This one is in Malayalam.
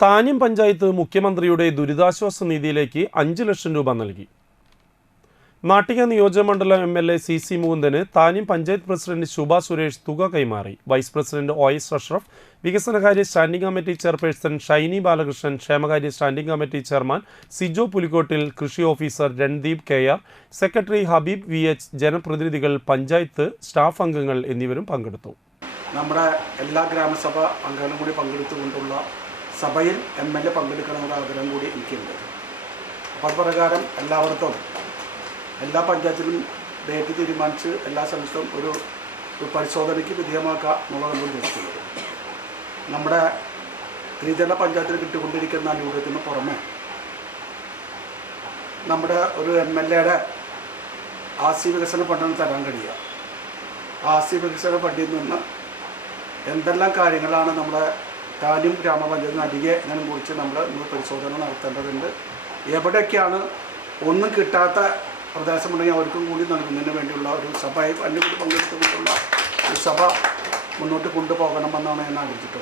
താന്യം പഞ്ചായത്ത് മുഖ്യമന്ത്രിയുടെ ദുരിതാശ്വാസ നിധിയിലേക്ക് അഞ്ച് ലക്ഷം രൂപ നൽകി. നാട്ടിക നിയോജകമണ്ഡലം M L A C C Mukundan താനിം പഞ്ചായത്ത് പ്രസിഡന്റ് ശുഭ സുരേഷ് തുക കൈമാറി. Vice president O S Ashraf വികസനകാര്യ standing committee chairperson Shiny Balakrishnan ക്ഷേമകാര്യ standing committee chairman Sijo Pulikottil കൃഷി officer Randeep K R secretary Habeeb V H ജനപ്രതിനിധികൾ പഞ്ചായത്ത് സ്റ്റാഫ് അംഗങ്ങൾ എന്നിവരും പങ്കെടുത്തു. നമ്മുടെ എല്ലാ ഗ്രാമസഭാ അംഗങ്ങളും കൂടി പങ്കെടുത്തുകൊണ്ടുള്ള സഭയിൽ എം എൽ എ പങ്കെടുക്കണമെന്ന ആഗ്രഹം കൂടി എനിക്കുണ്ട്. അപ്പോൾ അത് പ്രകാരം എല്ലാ പഞ്ചായത്തിലും ഡേറ്റ് തീരുമാനിച്ച് എല്ലാ സ്ഥലത്തും ഒരു പരിശോധനയ്ക്ക് വിധേയമാക്കുക എന്നുള്ളതാണ് ഉദ്ദേശിക്കുന്നത്. നമ്മുടെ ത്രിതല പഞ്ചായത്തിൽ കിട്ടിക്കൊണ്ടിരിക്കുന്ന അനുഭവത്തിന് പുറമെ നമ്മുടെ ഒരു എം എൽ എയുടെ ആസ്തി വികസന ഫണ്ടിന് തരാൻ കഴിയുക. ആസ്തി വികസന ഫണ്ടിൽ നിന്ന് എന്തെല്ലാം കാര്യങ്ങളാണ് നമ്മുടെ താനും ഗ്രാമപഞ്ചായത്തിന് അരികെ ഇതിനെ കുറിച്ച് നമ്മൾ ഇന്ന് പരിശോധന നടത്തേണ്ടതുണ്ട്. എവിടെയൊക്കെയാണ് ഒന്നും കിട്ടാത്ത പ്രദേശമുണ്ടെങ്കിൽ അവർക്കും കൂടി നൽകുന്നതിന് വേണ്ടിയുള്ള ഒരു സഭയിൽ അതിന്റെ കൂടി പങ്കെടുത്തുകൊണ്ടുള്ള ഒരു സഭ മുന്നോട്ട് കൊണ്ടുപോകണമെന്നാണ് ഞാൻ ആഗ്രഹിച്ചിട്ടുള്ളത്.